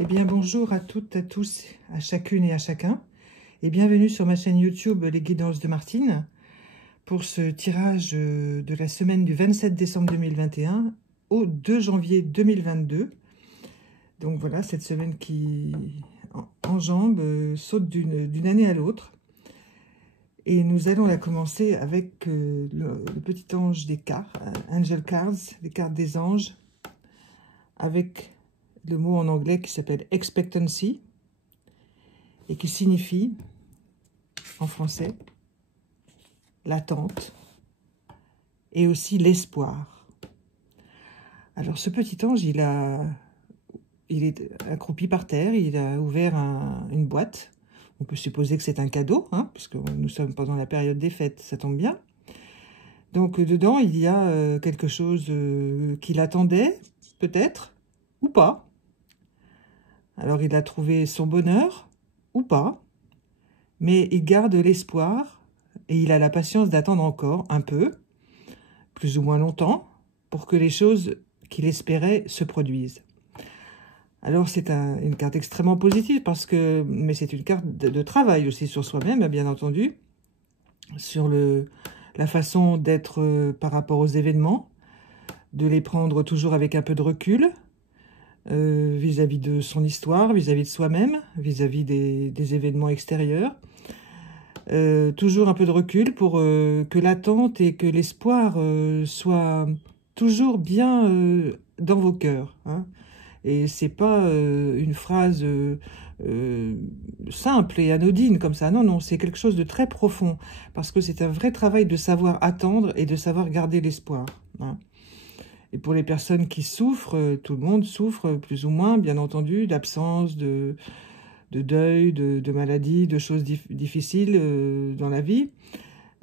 Eh bien, bonjour à toutes, à tous, à chacune et à chacun, et bienvenue sur ma chaîne YouTube Les Guidances de Martine pour ce tirage de la semaine du 27 décembre 2021 au 2 janvier 2022. Donc voilà, cette semaine qui enjambe, saute d'une année à l'autre. Et nous allons la commencer avec le petit ange des cartes, Angel Cards, les cartes des anges, avec le mot en anglais qui s'appelle expectancy et qui signifie en français l'attente et aussi l'espoir. Alors ce petit ange, il est accroupi par terre, il a ouvert une boîte. On peut supposer que c'est un cadeau, hein, puisque nous sommes pendant la période des fêtes, ça tombe bien. Donc dedans, il y a quelque chose qu'il attendait, peut-être, ou pas. Alors il a trouvé son bonheur, ou pas, mais il garde l'espoir et il a la patience d'attendre encore un peu, plus ou moins longtemps, pour que les choses qu'il espérait se produisent. Alors c'est une carte extrêmement positive, mais c'est une carte de travail aussi sur soi-même, bien entendu, sur la façon d'être par rapport aux événements, de les prendre toujours avec un peu de recul, vis-à-vis de son histoire, vis-à-vis de soi-même, vis-à-vis des événements extérieurs. Toujours un peu de recul pour que l'attente et que l'espoir soient toujours bien dans vos cœurs, hein. Et c'est pas une phrase simple et anodine comme ça. Non, non, c'est quelque chose de très profond, parce que c'est un vrai travail de savoir attendre et de savoir garder l'espoir, hein. Et pour les personnes qui souffrent, tout le monde souffre plus ou moins, bien entendu, d'absence, de deuil, de maladie, de choses difficiles dans la vie.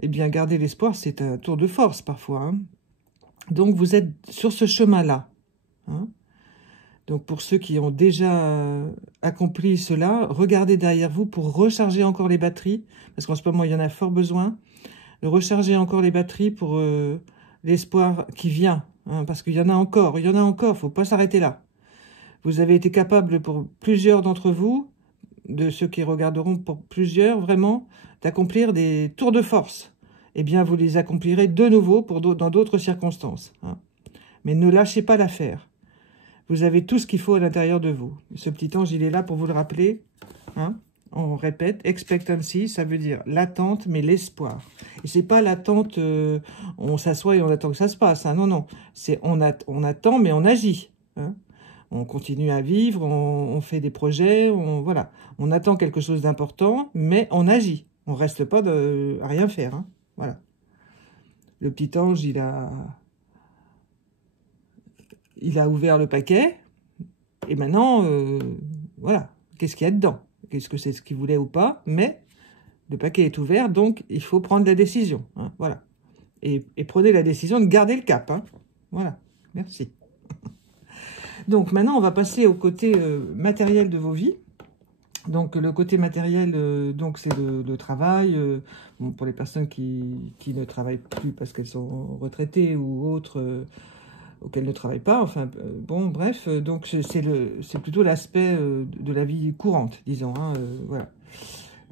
Eh bien, garder l'espoir, c'est un tour de force parfois, hein. Donc, vous êtes sur ce chemin-là, hein. Donc, pour ceux qui ont déjà accompli cela, regardez derrière vous pour recharger encore les batteries, parce qu'en ce moment, il y en a fort besoin, de recharger encore les batteries pour l'espoir qui vient, hein, parce qu'il y en a encore, il ne faut pas s'arrêter là. Vous avez été capable pour plusieurs d'entre vous, de ceux qui regarderont pour plusieurs, vraiment, d'accomplir des tours de force. Eh bien, vous les accomplirez de nouveau dans d'autres circonstances, hein. Mais ne lâchez pas l'affaire. Vous avez tout ce qu'il faut à l'intérieur de vous. Ce petit ange, il est là pour vous le rappeler, hein. On répète, expectancy, ça veut dire l'attente, mais l'espoir. Et c'est pas l'attente, on s'assoit et on attend que ça se passe, hein. Non, non. C'est on attend, mais on agit, hein. On continue à vivre, on fait des projets, voilà. On attend quelque chose d'important, mais on agit. On reste pas à rien faire, hein. Voilà. Le petit ange, il a ouvert le paquet, et maintenant, voilà. Qu'est-ce qu'il y a dedans? Qu'est-ce que c'est ce qu'il voulait ou pas? Mais le paquet est ouvert, donc il faut prendre la décision, hein. Voilà. Et prenez la décision de garder le cap, hein. Voilà. Merci. Donc maintenant, on va passer au côté matériel de vos vies. Donc le côté matériel, donc c'est le travail. Bon, pour les personnes qui ne travaillent plus parce qu'elles sont retraitées ou autres, auxquelles ne travaillent pas. Enfin, bon, bref. Donc c'est plutôt l'aspect de la vie courante, disons, hein, voilà.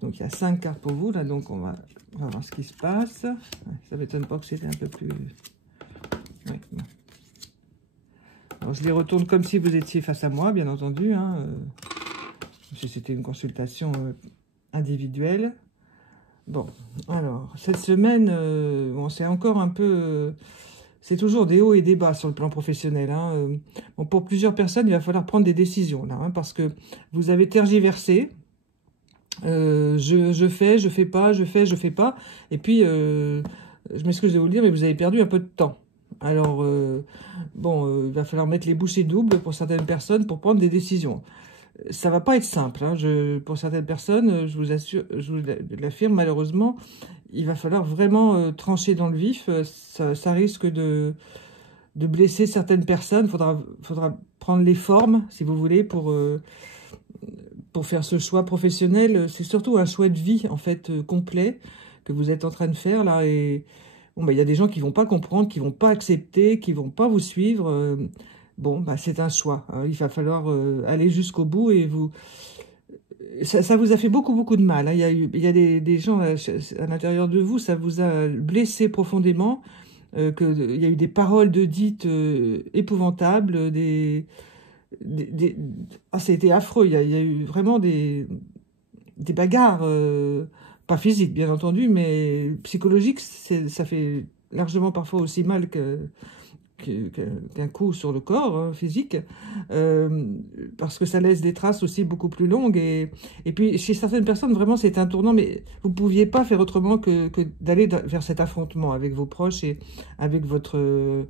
Donc il y a 5 cartes pour vous là. Donc on va voir ce qui se passe. Ça m'étonne pas que c'était un peu plus. Ouais, bon. Alors, je les retourne comme si vous étiez face à moi, bien entendu, hein, si c'était une consultation individuelle. Bon, alors, cette semaine, bon, c'est encore un peu... c'est toujours des hauts et des bas sur le plan professionnel, hein. Bon, pour plusieurs personnes, il va falloir prendre des décisions, là, hein, parce que vous avez tergiversé. Je fais pas, je fais pas. Et puis, je m'excuse de vous le dire, mais vous avez perdu un peu de temps. Alors, bon, il va falloir mettre les bouchées doubles pour certaines personnes pour prendre des décisions. Ça va pas être simple, hein. Pour certaines personnes, je vous assure, je vous l'affirme, malheureusement, il va falloir vraiment trancher dans le vif. Ça risque de blesser certaines personnes. Faudra prendre les formes, si vous voulez, pour faire ce choix professionnel. C'est surtout un choix de vie, en fait, complet, que vous êtes en train de faire, là, et... Bon, bah, y a des gens qui vont pas comprendre, qui vont pas accepter, qui vont pas vous suivre. Bon, bah, c'est un choix, hein. Il va falloir aller jusqu'au bout et vous... Ça vous a fait beaucoup, beaucoup de mal, hein. Il y a des gens à l'intérieur de vous, ça vous a blessé profondément, il y a eu des paroles de dites épouvantables, ah, c'était affreux. Il y a eu vraiment des bagarres, pas physiques, bien entendu, mais psychologiques. Ça fait largement parfois aussi mal qu'un coup sur le corps, hein, physique, euh, parce que ça laisse des traces aussi beaucoup plus longues. Et puis, chez certaines personnes, vraiment, c'est un tournant, mais vous ne pouviez pas faire autrement que d'aller vers cet affrontement avec vos proches et avec votre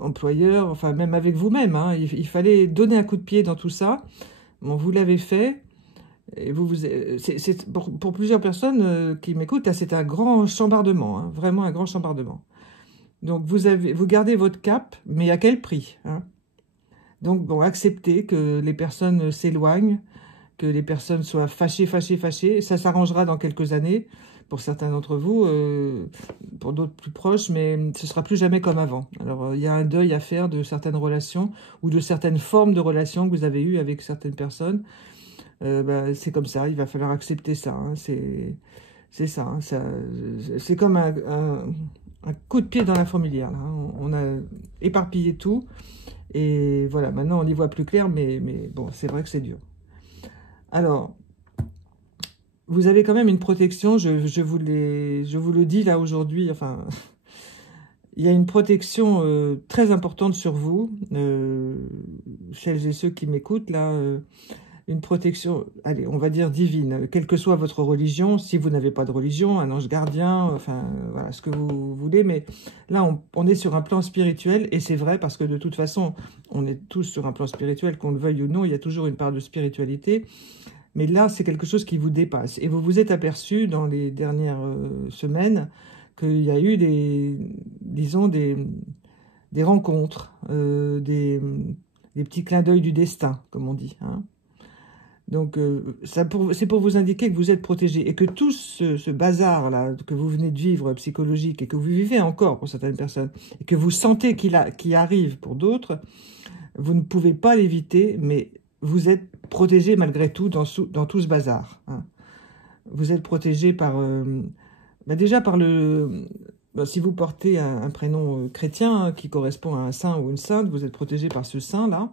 employeur, enfin, même avec vous-même, hein. Il fallait donner un coup de pied dans tout ça. Bon, vous l'avez fait. Et pour plusieurs personnes qui m'écoutent, là, c'est un grand chambardement, hein, vraiment un grand chambardement. Donc, vous gardez votre cap, mais à quel prix, hein? Donc, bon, acceptez que les personnes s'éloignent, que les personnes soient fâchées, fâchées, fâchées. Ça s'arrangera dans quelques années, pour certains d'entre vous, pour d'autres plus proches, mais ce sera plus jamais comme avant. Alors, il y a un deuil à faire de certaines relations, ou de certaines formes de relations que vous avez eues avec certaines personnes. Bah, c'est comme ça, il va falloir accepter ça, hein. C'est ça, hein, c'est comme un coup de pied dans la fourmilière, là, hein. On a éparpillé tout, et voilà, maintenant on y voit plus clair, mais bon, c'est vrai que c'est dur. Alors, vous avez quand même une protection, je vous le dis là aujourd'hui, enfin, il y a une protection très importante sur vous, celles et ceux qui m'écoutent là, une protection, allez, on va dire divine, quelle que soit votre religion, si vous n'avez pas de religion, un ange gardien, enfin, voilà, ce que vous voulez, mais là, on est sur un plan spirituel, et c'est vrai, parce que de toute façon, on est tous sur un plan spirituel, qu'on le veuille ou non, il y a toujours une part de spiritualité, mais là, c'est quelque chose qui vous dépasse, et vous vous êtes aperçu dans les dernières semaines qu'il y a eu disons, des rencontres, des petits clins d'œil du destin, comme on dit, hein. Donc, c'est pour vous indiquer que vous êtes protégé et que tout ce bazar-là que vous venez de vivre, psychologique, et que vous vivez encore pour certaines personnes, et que vous sentez qu'il arrive pour d'autres, vous ne pouvez pas l'éviter, mais vous êtes protégé malgré tout dans tout ce bazar, hein. Vous êtes protégé par... déjà par si vous portez un prénom chrétien, hein, qui correspond à un saint ou une sainte, vous êtes protégé par ce saint-là.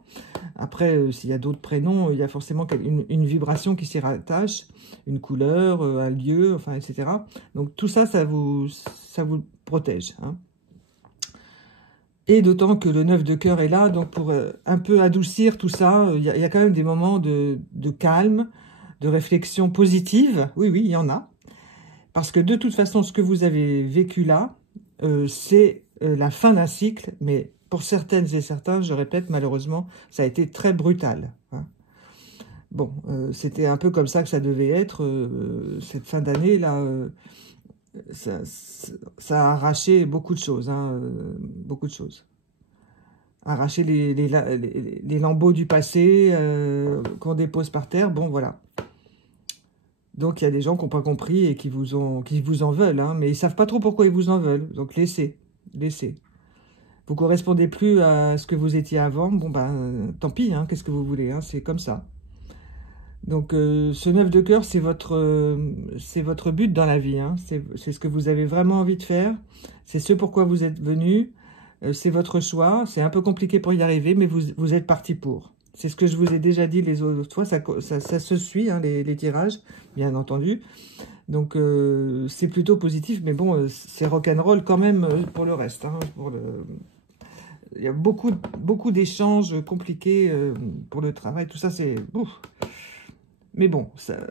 Après, s'il y a d'autres prénoms, il y a forcément une vibration qui s'y rattache, une couleur, un lieu, enfin, etc. Donc tout ça, ça vous protège, hein. Et d'autant que le 9 de cœur est là, donc pour un peu adoucir tout ça, il y a quand même des moments de calme, de réflexion positive. Oui, oui, il y en a. Parce que de toute façon, ce que vous avez vécu là, c'est la fin d'un cycle, mais pour certaines et certains, je répète, malheureusement, ça a été très brutal, hein. Bon, c'était un peu comme ça que ça devait être, cette fin d'année, là, ça a arraché beaucoup de choses, hein, beaucoup de choses. Arracher les lambeaux du passé qu'on dépose par terre, bon, voilà. Donc, il y a des gens qui n'ont pas compris et qui vous en veulent, hein, mais ils ne savent pas trop pourquoi ils vous en veulent. Donc, laissez. Vous ne correspondez plus à ce que vous étiez avant. Bon, ben, tant pis, hein, qu'est-ce que vous voulez, hein, c'est comme ça. Donc, ce 9 de cœur, c'est votre but dans la vie, hein. C'est ce que vous avez vraiment envie de faire. C'est ce pourquoi vous êtes venu. C'est votre choix. C'est un peu compliqué pour y arriver, mais vous êtes parti pour. C'est ce que je vous ai déjà dit les autres fois. Ça se suit, hein, les tirages, bien entendu. Donc, c'est plutôt positif, mais bon, c'est rock'n'roll quand même pour le reste, hein, il y a beaucoup d'échanges compliqués pour le travail. Tout ça, c'est... Mais bon,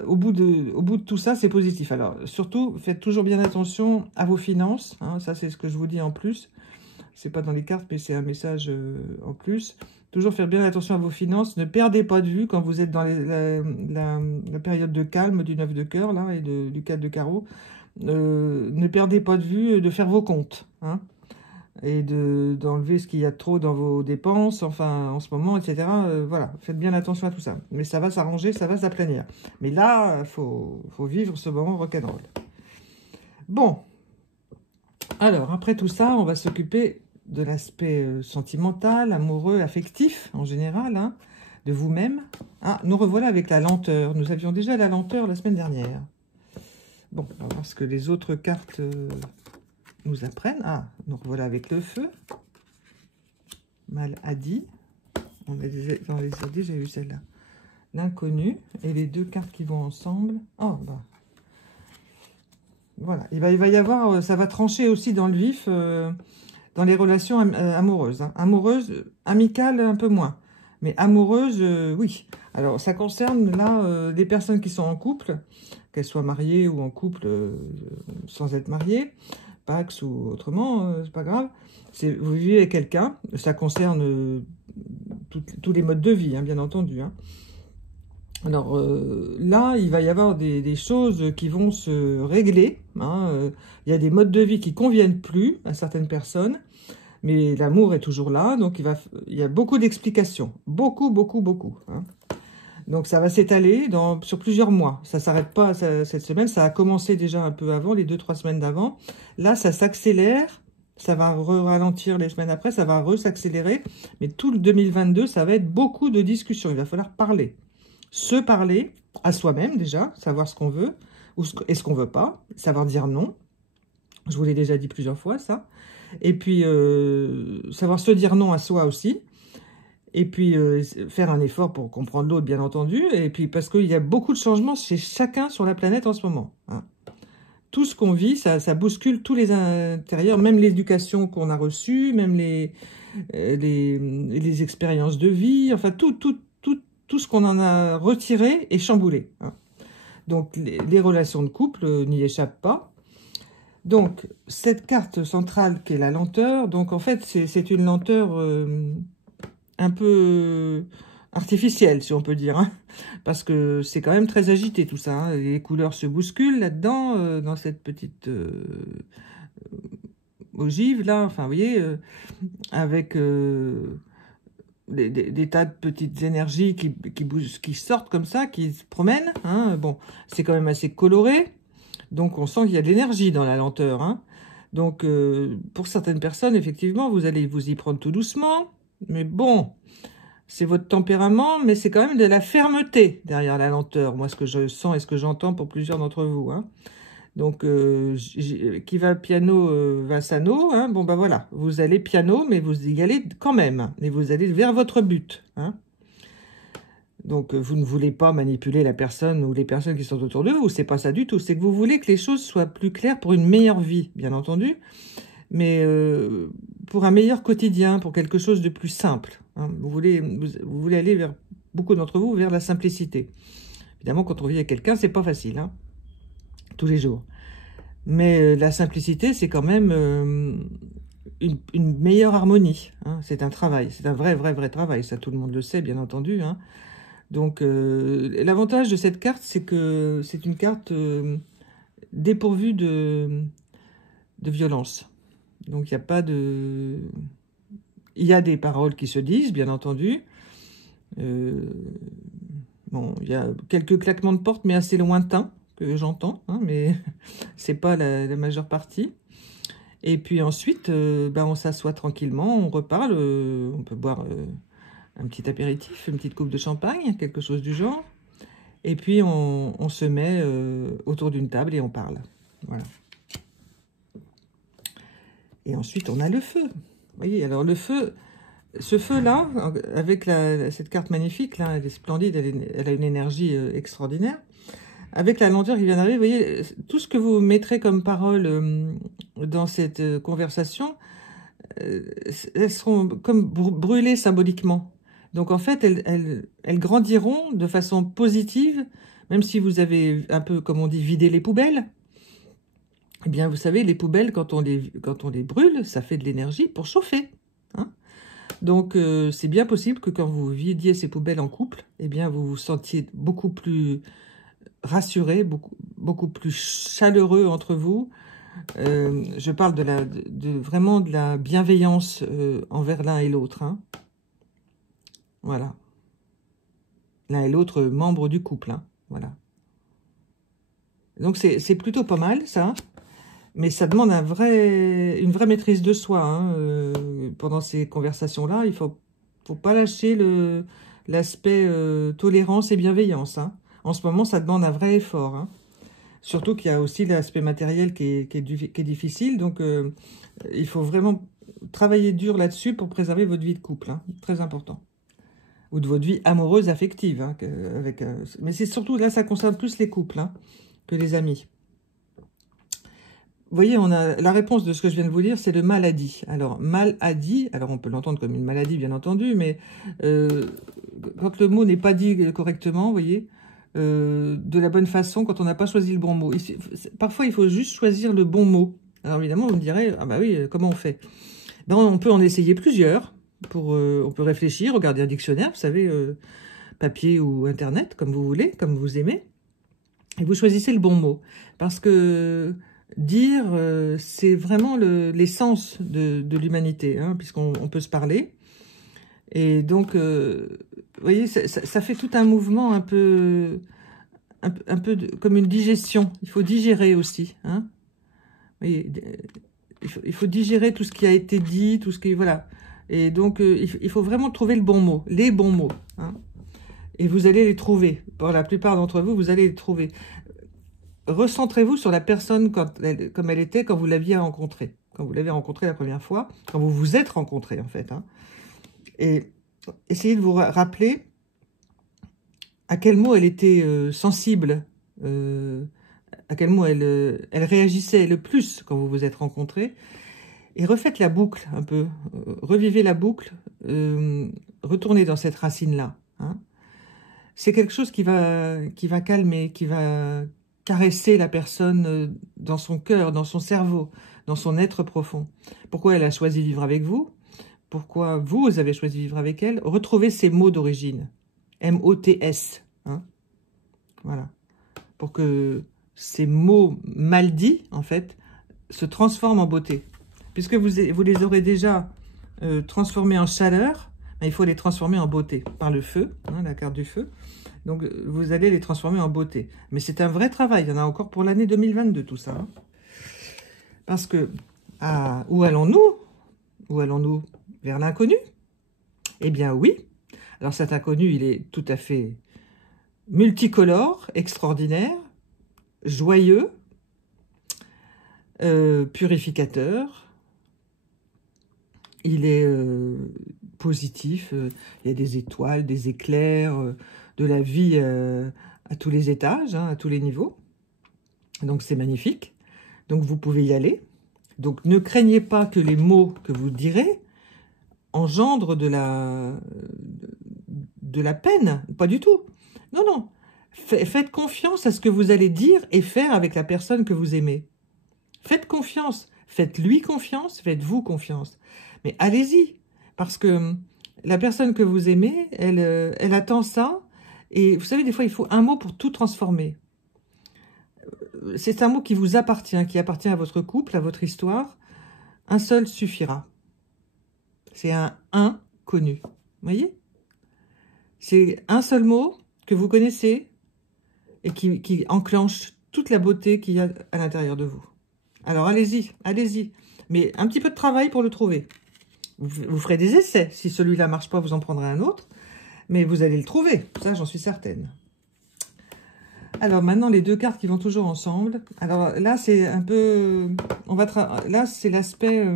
au bout de tout ça, c'est positif. Alors, surtout, faites toujours bien attention à vos finances, hein. Ça, c'est ce que je vous dis en plus. C'est pas dans les cartes, mais c'est un message en plus. Toujours faire bien attention à vos finances. Ne perdez pas de vue quand vous êtes dans la période de calme du 9 de cœur, là, et du 4 de carreau. Ne perdez pas de vue de faire vos comptes, hein, et d'enlever ce qu'il y a de trop dans vos dépenses, enfin, en ce moment, etc. Voilà, faites bien attention à tout ça. Mais ça va s'arranger, ça va s'aplanir. Mais là, faut vivre ce moment rock'n'roll. Bon. Alors, après tout ça, on va s'occuper de l'aspect sentimental, amoureux, affectif en général, hein, de vous-même. Ah, nous revoilà avec la lenteur. Nous avions déjà la lenteur la semaine dernière. Bon, on va voir ce que les autres cartes nous apprennent. Ah, nous revoilà avec le feu. Maladie. On a déjà eu celle-là. L'inconnu et les deux cartes qui vont ensemble. Oh, bah. Voilà. Il va y avoir, ça va trancher aussi dans le vif, dans les relations amoureuses. Hein. Amoureuses, amicales, un peu moins. Mais amoureuses, oui. Alors, ça concerne là les personnes qui sont en couple, qu'elles soient mariées ou en couple sans être mariées, Pax ou autrement, c'est pas grave. Vous vivez avec quelqu'un, ça concerne tous les modes de vie, hein, bien entendu. Hein. Alors là, il va y avoir des choses qui vont se régler. Hein. Il y a des modes de vie qui conviennent plus à certaines personnes, mais l'amour est toujours là, donc il y a beaucoup d'explications. Beaucoup, beaucoup, beaucoup. Hein. Donc ça va s'étaler sur plusieurs mois. Ça ne s'arrête pas cette semaine, ça a commencé déjà un peu avant, les 2-3 semaines d'avant. Là, ça s'accélère, ça va ralentir les semaines après, ça va s'accélérer. Mais tout le 2022, ça va être beaucoup de discussions. Il va falloir parler. Se parler à soi-même déjà, savoir ce qu'on veut et ce qu'on veut pas, savoir dire non. Je vous l'ai déjà dit plusieurs fois, ça. Et puis, savoir se dire non à soi aussi. Et puis, faire un effort pour comprendre l'autre, bien entendu. Et puis, parce qu'il y a beaucoup de changements chez chacun sur la planète en ce moment. Hein. Tout ce qu'on vit, ça bouscule tous les intérieurs, même l'éducation qu'on a reçue, même les expériences de vie, enfin, tout ce qu'on en a retiré est chamboulé. Hein. Donc, les relations de couple n'y échappent pas. Donc, cette carte centrale qui est la lenteur, donc en fait, c'est une lenteur un peu artificielle, si on peut dire. Hein, parce que c'est quand même très agité tout ça. Hein, les couleurs se bousculent là-dedans, dans cette petite ogive, là. Enfin, vous voyez, avec... Des tas de petites énergies qui sortent comme ça, qui se promènent. Hein. Bon, c'est quand même assez coloré. Donc, on sent qu'il y a de l'énergie dans la lenteur. Hein. Donc, pour certaines personnes, effectivement, vous allez vous y prendre tout doucement. Mais bon, c'est votre tempérament, mais c'est quand même de la fermeté derrière la lenteur. Moi, ce que je sens et ce que j'entends pour plusieurs d'entre vous. Hein. Donc, qui va piano va sano. Hein. Bon, ben voilà, vous allez piano, mais vous y allez quand même. Et vous allez vers votre but. Hein. Donc, vous ne voulez pas manipuler la personne ou les personnes qui sont autour de vous. C'est pas ça du tout. C'est que vous voulez que les choses soient plus claires pour une meilleure vie, bien entendu. Mais pour un meilleur quotidien, pour quelque chose de plus simple. Hein. Vous voulez aller vers, beaucoup d'entre vous, vers la simplicité. Évidemment, quand on vit avec quelqu'un, c'est pas facile. Hein. Tous les jours. Mais la simplicité, c'est quand même une meilleure harmonie. Hein. C'est un travail, c'est un vrai travail. Ça, tout le monde le sait, bien entendu. Hein. Donc, l'avantage de cette carte, c'est que c'est une carte dépourvue de violence. Donc, il n'y a pas de... Il y a des paroles qui se disent, bien entendu. Bon, il y a quelques claquements de porte, mais assez lointains. Que j'entends, hein, mais c'est pas la majeure partie. Et puis ensuite, on s'assoit tranquillement, on reparle, on peut boire un petit apéritif, une petite coupe de champagne, quelque chose du genre. Et puis on se met autour d'une table et on parle. Voilà. Et ensuite, on a le feu. Vous voyez, alors le feu, ce feu-là, avec cette carte magnifique, là, elle est splendide, elle a une énergie extraordinaire. Avec la lenteur qui vient d'arriver, vous voyez, tout ce que vous mettrez comme parole dans cette conversation, elles seront comme brûlées symboliquement. Donc en fait, elles grandiront de façon positive, même si vous avez un peu, comme on dit, vidé les poubelles. Eh bien, vous savez, les poubelles, quand on les brûle, ça fait de l'énergie pour chauffer. Hein. Donc, c'est bien possible que quand vous vidiez ces poubelles en couple, eh bien, vous vous sentiez beaucoup plus... rassuré, beaucoup plus chaleureux entre vous. Je parle vraiment de la bienveillance envers l'un et l'autre. Hein. Voilà. L'un et l'autre membres du couple. Hein. Voilà. Donc, c'est plutôt pas mal, ça. Mais ça demande une vraie maîtrise de soi. Hein, pendant ces conversations-là, faut pas lâcher l'aspect tolérance et bienveillance. Hein. En ce moment, ça demande un vrai effort. Hein. Surtout qu'il y a aussi l'aspect matériel qui est difficile. Donc, il faut vraiment travailler dur là-dessus pour préserver votre vie de couple. Hein, très important. Ou de votre vie amoureuse, affective. Hein, mais c'est surtout, là, ça concerne plus les couples hein, que les amis. Vous voyez, on a la réponse de ce que je viens de vous dire, c'est le maladie. Alors, maladie, alors on peut l'entendre comme une maladie, bien entendu, mais quand le mot n'est pas dit correctement, vous voyez, de la bonne façon, quand on n'a pas choisi le bon mot. Parfois, il faut juste choisir le bon mot. Alors, évidemment, vous me direz, ah bah oui, comment on fait? Ben, on peut en essayer plusieurs. On peut réfléchir, regarder un dictionnaire, vous savez, papier ou Internet, comme vous voulez, comme vous aimez. Et vous choisissez le bon mot. Parce que dire, c'est vraiment l'essence de l'humanité, hein, puisqu'on peut se parler. Et donc, vous voyez, ça fait tout un mouvement un peu comme une digestion. Il faut digérer aussi. Hein. Vous voyez, il faut digérer tout ce qui a été dit, tout ce qui... Voilà. Et donc, il faut vraiment trouver le bon mot, les bons mots. Hein. Et vous allez les trouver. Pour la plupart d'entre vous, vous allez les trouver. Recentrez-vous sur la personne comme elle était quand vous l'aviez rencontrée. Quand vous l'avez rencontrée la première fois, quand vous vous êtes rencontrés, en fait. Hein. Et essayez de vous rappeler à quel mot elle était sensible, à quel mot elle réagissait le plus quand vous vous êtes rencontrés. Et refaites la boucle un peu. Revivez la boucle. Retournez dans cette racine-là. Hein. C'est quelque chose qui va calmer, qui va caresser la personne dans son cœur, dans son cerveau, dans son être profond. Pourquoi elle a choisi de vivre avec vous? Pourquoi vous avez choisi de vivre avec elle? Retrouvez ces mots d'origine. M-O-T-S. Hein, voilà. Pour que ces mots mal dits, en fait, se transforment en beauté. Puisque vous les aurez déjà transformés en chaleur, il faut les transformer en beauté par le feu, hein, la carte du feu. Donc, vous allez les transformer en beauté. Mais c'est un vrai travail. Il y en a encore pour l'année 2022, tout ça. Hein. Parce que, où allons-nous? Où allons-nous? Vers l'inconnu? Eh bien, oui. Alors, cet inconnu, il est tout à fait multicolore, extraordinaire, joyeux, purificateur. Il est positif. Il y a des étoiles, des éclairs... de la vie à tous les étages, hein, à tous les niveaux. Donc, c'est magnifique. Donc, vous pouvez y aller. Donc, ne craignez pas que les mots que vous direz engendrent de la peine. Pas du tout. Non, non. Faites confiance à ce que vous allez dire et faire avec la personne que vous aimez. Faites confiance. Faites-lui confiance. Faites-vous confiance. Mais allez-y. Parce que la personne que vous aimez, elle attend ça. Et vous savez, des fois, il faut un mot pour tout transformer. C'est un mot qui vous appartient, qui appartient à votre couple, à votre histoire. Un seul suffira. C'est un inconnu. Vous voyez? C'est un seul mot que vous connaissez et qui enclenche toute la beauté qu'il y a à l'intérieur de vous. Alors, allez-y, allez-y. Mais un petit peu de travail pour le trouver. Vous ferez des essais. Si celui-là ne marche pas, vous en prendrez un autre. Mais vous allez le trouver, ça j'en suis certaine. Alors maintenant, les deux cartes qui vont toujours ensemble. Alors là, c'est un peu... là, c'est l'aspect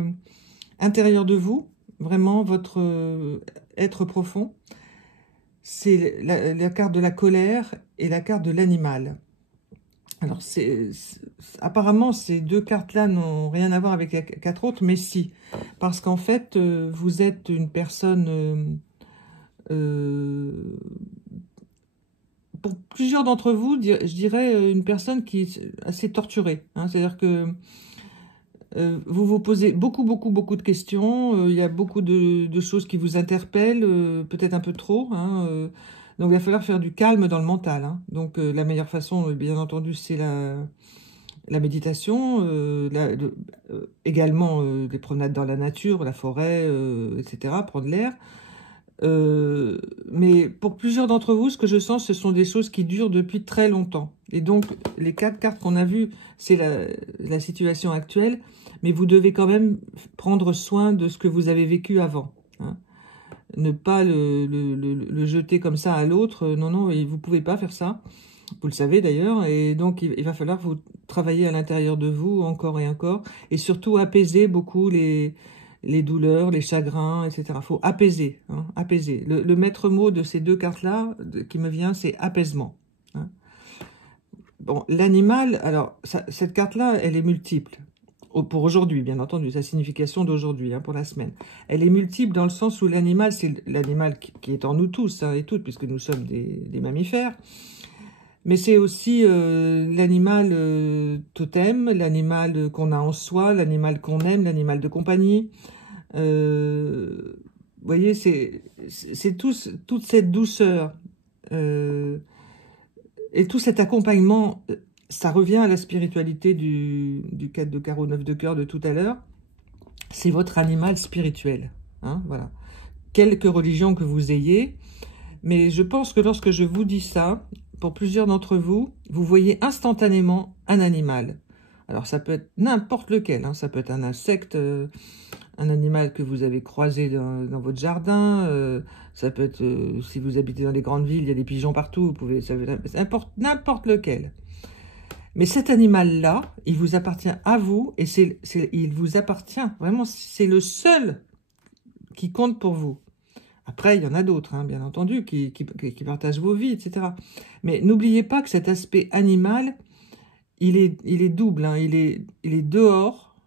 intérieur de vous, vraiment votre être profond. C'est la carte de la colère et la carte de l'animal. Alors, apparemment, ces deux cartes-là n'ont rien à voir avec les quatre autres, mais si. Parce qu'en fait, vous êtes une personne... pour plusieurs d'entre vous, je dirais une personne qui est assez torturée. Hein, c'est-à-dire que vous vous posez beaucoup de questions. Il y a beaucoup de choses qui vous interpellent, peut-être un peu trop. Hein, donc, il va falloir faire du calme dans le mental. Hein. Donc, la meilleure façon, bien entendu, c'est la méditation, également les promenades dans la nature, la forêt, etc., prendre l'air. Mais pour plusieurs d'entre vous, ce que je sens, ce sont des choses qui durent depuis très longtemps. Et donc, les 4 cartes qu'on a vues, c'est la situation actuelle, mais vous devez quand même prendre soin de ce que vous avez vécu avant. Hein. Ne pas le jeter comme ça à l'autre. Non, non, et vous pouvez pas faire ça. Vous le savez d'ailleurs. Et donc, il va falloir vous travailler à l'intérieur de vous encore et encore. Et surtout, apaiser beaucoup les douleurs, les chagrins, etc. Il faut apaiser. Hein, apaiser. Le maître mot de ces 2 cartes-là qui me vient, c'est apaisement. Hein. Bon, l'animal, alors, cette carte-là, elle est multiple. Pour aujourd'hui, bien entendu, sa signification d'aujourd'hui, hein, pour la semaine. Elle est multiple dans le sens où l'animal, c'est l'animal qui est en nous tous hein, et toutes, puisque nous sommes des mammifères. Mais c'est aussi l'animal totem, l'animal qu'on a en soi, l'animal qu'on aime, l'animal de compagnie. Vous voyez, c'est toute cette douceur et tout cet accompagnement. Ça revient à la spiritualité du 4 de carreau, 9 de cœur de tout à l'heure. C'est votre animal spirituel. Hein, voilà. Quelque religion que vous ayez. Mais je pense que lorsque je vous dis ça, pour plusieurs d'entre vous, vous voyez instantanément un animal. Alors ça peut être n'importe lequel. Hein, ça peut être un insecte, un animal que vous avez croisé dans votre jardin. Ça peut être, si vous habitez dans les grandes villes, il y a des pigeons partout. Vous pouvez, n'importe lequel. Mais cet animal-là, il vous appartient à vous et il vous appartient. Vraiment, c'est le seul qui compte pour vous. Après, il y en a d'autres, hein, bien entendu, qui partagent vos vies, etc. Mais n'oubliez pas que cet aspect animal, il est double. Hein, il est dehors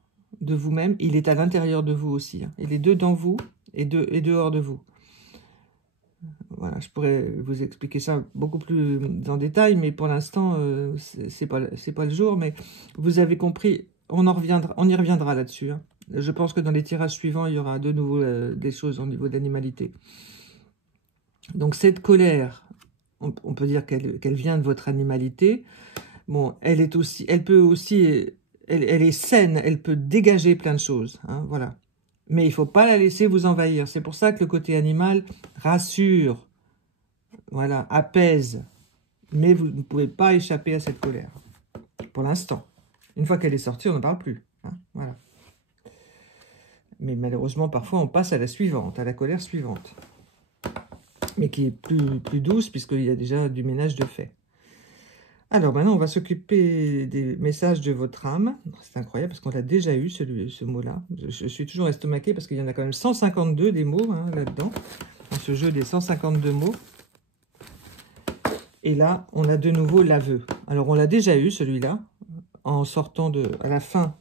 de vous-même, il est à l'intérieur de vous aussi. Hein, il est dedans vous et dehors de vous. Voilà, je pourrais vous expliquer ça beaucoup plus en détail, mais pour l'instant, c'est pas le jour. Mais vous avez compris, on y reviendra là-dessus. Hein. Je pense que dans les tirages suivants, il y aura de nouveau des choses au niveau de l'animalité. Donc cette colère, on peut dire qu'elle vient de votre animalité. Bon, elle est saine, elle peut dégager plein de choses. Hein, voilà. Mais il ne faut pas la laisser vous envahir. C'est pour ça que le côté animal rassure, voilà, apaise. Mais vous ne pouvez pas échapper à cette colère. Pour l'instant. Une fois qu'elle est sortie, on n'en parle plus. Hein, voilà. Mais malheureusement, parfois, on passe à la suivante, à la colère suivante. Mais qui est plus douce, puisqu'il y a déjà du ménage de fait. Alors maintenant, on va s'occuper des messages de votre âme. C'est incroyable, parce qu'on l'a déjà eu, ce mot-là. Je suis toujours estomaquée, parce qu'il y en a quand même 152 des mots hein, là-dedans, dans ce jeu des 152 mots. Et là, on a de nouveau l'aveu. Alors, on l'a déjà eu, celui-là, en sortant à la fin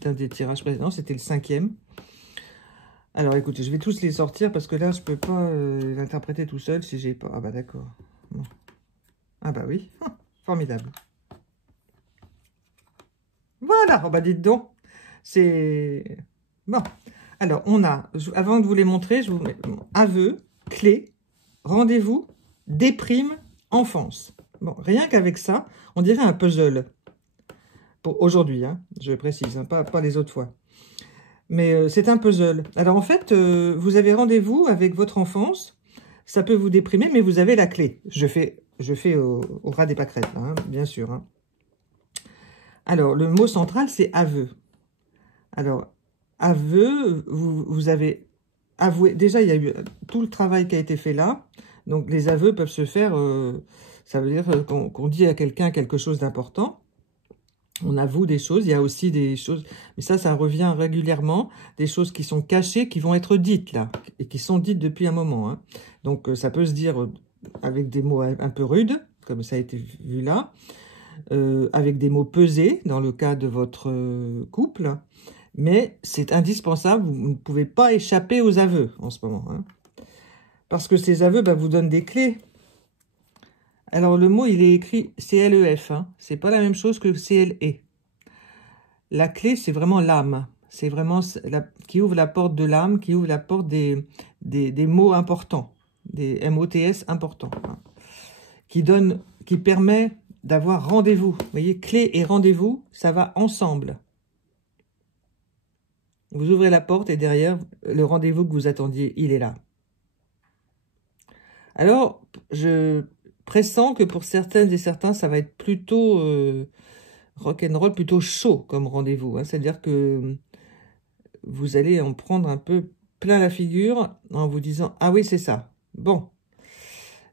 d'un des tirages précédents. C'était le 5e. Alors, écoutez, je vais tous les sortir, parce que là, je ne peux pas l'interpréter tout seul si j'ai pas... Ah bah d'accord. Bon. Ah bah oui. Formidable. Voilà. Oh bah dites donc. C'est... Bon. Alors, on a... Avant de vous les montrer, je vous mets aveu, clé, rendez-vous, déprime, enfance. Bon, rien qu'avec ça, on dirait un puzzle. Pour aujourd'hui, hein, je précise, hein, pas les autres fois. Mais c'est un puzzle. Alors en fait, vous avez rendez-vous avec votre enfance. Ça peut vous déprimer, mais vous avez la clé. Je fais au ras des pâquerettes, hein, bien sûr. Hein. Alors, le mot central, c'est aveu. Alors, aveu, vous avez avoué. Déjà, il y a eu tout le travail qui a été fait là. Donc, les aveux peuvent se faire... ça veut dire qu'on dit à quelqu'un quelque chose d'important. On avoue des choses, il y a aussi des choses, mais ça revient régulièrement, des choses qui sont cachées, qui vont être dites là, et qui sont dites depuis un moment. Hein. Donc ça peut se dire avec des mots un peu rudes, comme ça a été vu là, avec des mots pesés, dans le cas de votre couple, mais c'est indispensable, vous ne pouvez pas échapper aux aveux en ce moment. Hein. Parce que ces aveux vous donnent des clés. Alors, le mot, il est écrit CLEF. Hein. C'est pas la même chose que CLE. La clé, c'est vraiment l'âme. C'est vraiment qui ouvre la porte de l'âme, qui ouvre la porte des mots importants, des MOTS importants. Hein. Qui permet d'avoir rendez-vous. Vous voyez, clé et rendez-vous, ça va ensemble. Vous ouvrez la porte et derrière, le rendez-vous que vous attendiez, il est là. Alors, je pressens que pour certaines et certains, ça va être plutôt rock'n'roll, plutôt chaud comme rendez-vous. Hein. C'est-à-dire que vous allez en prendre un peu plein la figure en vous disant « Ah oui, c'est ça. Bon,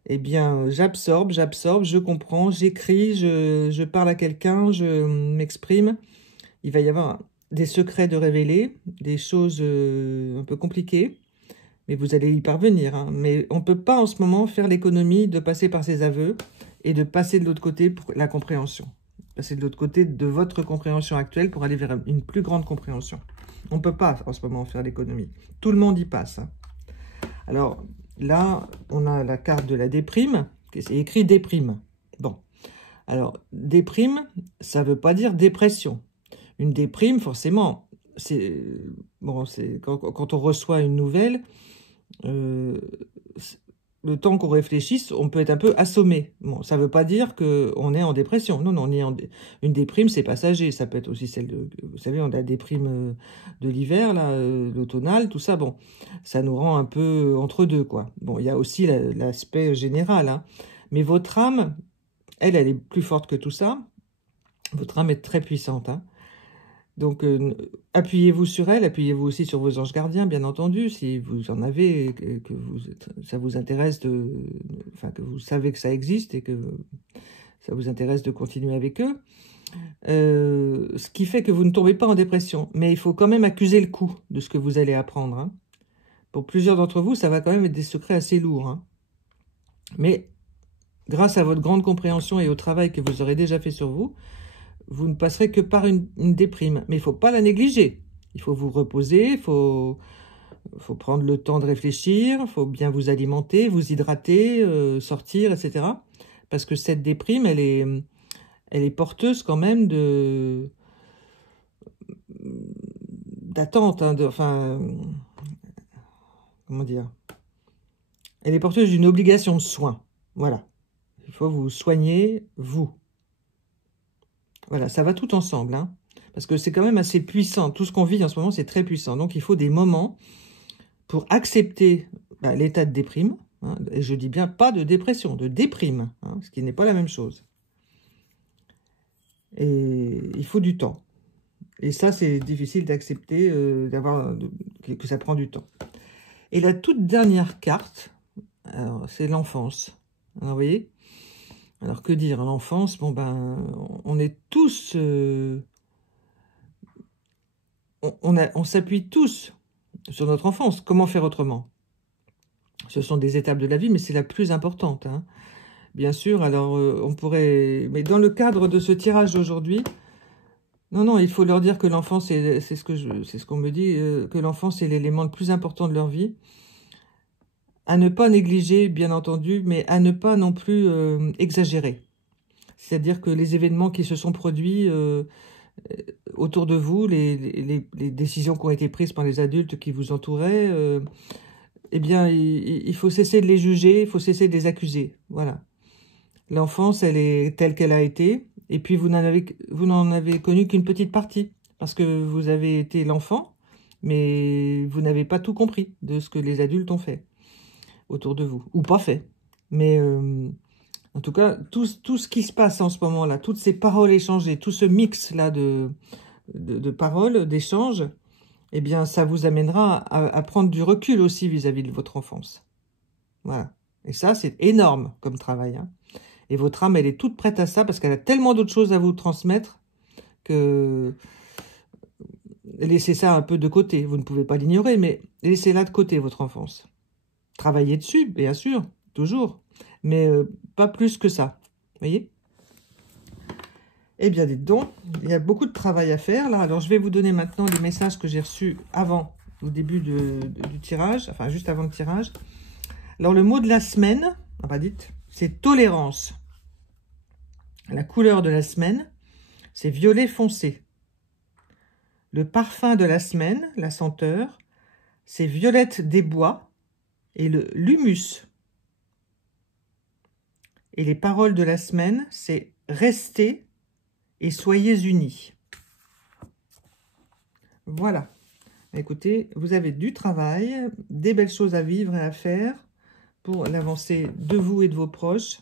eh bien, j'absorbe, je comprends, j'écris, je parle à quelqu'un, je m'exprime. Il va y avoir des secrets de révéler, des choses un peu compliquées. Mais vous allez y parvenir. Hein. Mais on ne peut pas en ce moment faire l'économie de passer par ces aveux et de passer de l'autre côté pour la compréhension. Passer de l'autre côté de votre compréhension actuelle pour aller vers une plus grande compréhension. On ne peut pas en ce moment faire l'économie. Tout le monde y passe. Hein. Alors là, on a la carte de la déprime. C'est écrit déprime. Bon. Alors, déprime, ça ne veut pas dire dépression. Une déprime, forcément, c'est bon, quand on reçoit une nouvelle, le temps qu'on réfléchisse, on peut être un peu assommé. Bon, ça ne veut pas dire qu'on est en dépression. Non, non, une déprime, c'est passager. Ça peut être aussi celle de... Vous savez, on a la déprime de l'hiver, là, l'automnale, tout ça. Bon, ça nous rend un peu entre deux, quoi. Bon, il y a aussi l'aspect général. Hein. Mais votre âme, elle est plus forte que tout ça. Votre âme est très puissante, hein. Donc, appuyez-vous sur elle, appuyez-vous aussi sur vos anges gardiens, bien entendu, si vous en avez, ça vous intéresse enfin, que vous savez que ça existe et que ça vous intéresse de continuer avec eux. Ce qui fait que vous ne tombez pas en dépression. Mais il faut quand même accuser le coup de ce que vous allez apprendre. Hein. Pour plusieurs d'entre vous, ça va quand même être des secrets assez lourds. Hein. Mais, grâce à votre grande compréhension et au travail que vous aurez déjà fait sur vous, vous ne passerez que par une déprime. Mais il ne faut pas la négliger. Il faut vous reposer, il faut prendre le temps de réfléchir, il faut bien vous alimenter, vous hydrater, sortir, etc. Parce que cette déprime, elle est porteuse quand même d'attente, hein, enfin, comment dire, elle est porteuse d'une obligation de soin. Voilà. Il faut vous soigner, vous. Voilà, ça va tout ensemble, hein, parce que c'est quand même assez puissant. Tout ce qu'on vit en ce moment, c'est très puissant. Donc, il faut des moments pour accepter l'état de déprime. Hein, et je dis bien pas de dépression, de déprime, hein, ce qui n'est pas la même chose. Et il faut du temps. Et ça, c'est difficile d'accepter, que ça prend du temps. Et la toute dernière carte, c'est l'enfance. Alors, vous voyez ? Alors, que dire, l'enfance, bon ben, on est tous... on s'appuie tous sur notre enfance. Comment faire autrement? Ce sont des étapes de la vie, mais c'est la plus importante. Hein. Bien sûr, alors on pourrait... Mais dans le cadre de ce tirage d'aujourd'hui, non, il faut leur dire que l'enfance, c'est ce qu'on me dit, que l'enfance est l'élément le plus important de leur vie. À ne pas négliger, bien entendu, mais à ne pas non plus exagérer. C'est-à-dire que les événements qui se sont produits autour de vous, les décisions qui ont été prises par les adultes qui vous entouraient, eh bien, il faut cesser de les juger, il faut cesser de les accuser. Voilà. L'enfance, elle est telle qu'elle a été, et puis vous n'en avez connu qu'une petite partie, parce que vous avez été l'enfant, mais vous n'avez pas tout compris de ce que les adultes ont fait autour de vous, ou pas fait. Mais en tout cas, tout ce qui se passe en ce moment-là, toutes ces paroles échangées, tout ce mix-là de paroles, d'échanges, eh bien, ça vous amènera à prendre du recul aussi vis-à-vis de votre enfance. Voilà. Et ça, c'est énorme comme travail. Hein. Et votre âme, elle est toute prête à ça parce qu'elle a tellement d'autres choses à vous transmettre que laissez ça un peu de côté. Vous ne pouvez pas l'ignorer, mais laissez-la de côté, votre enfance. Travaillez dessus, bien sûr, toujours. Mais pas plus que ça. Vous voyez ? Eh bien, dites donc, il y a beaucoup de travail à faire, là. Alors, je vais vous donner maintenant les messages que j'ai reçus avant, au début du tirage, enfin, juste avant le tirage. Alors, le mot de la semaine, c'est tolérance. La couleur de la semaine, c'est violet foncé. Le parfum de la semaine, la senteur, c'est violette des bois et l'humus. Et les paroles de la semaine, c'est restez et soyez unis. Voilà. Écoutez, vous avez du travail, des belles choses à vivre et à faire pour l'avancée de vous et de vos proches.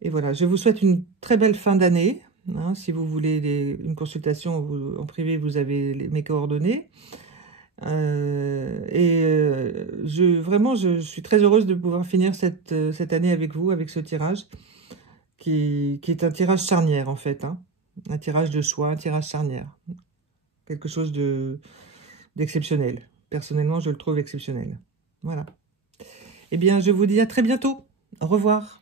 Et voilà, je vous souhaite une très belle fin d'année. Hein, si vous voulez une consultation en privé, vous avez mes coordonnées. Vraiment, je suis très heureuse de pouvoir finir cette année avec vous, avec ce tirage, qui est un tirage charnière, en fait. Hein. Un tirage de choix, un tirage charnière. Quelque chose d'exceptionnel. Personnellement, je le trouve exceptionnel. Voilà. Eh bien, je vous dis à très bientôt. Au revoir.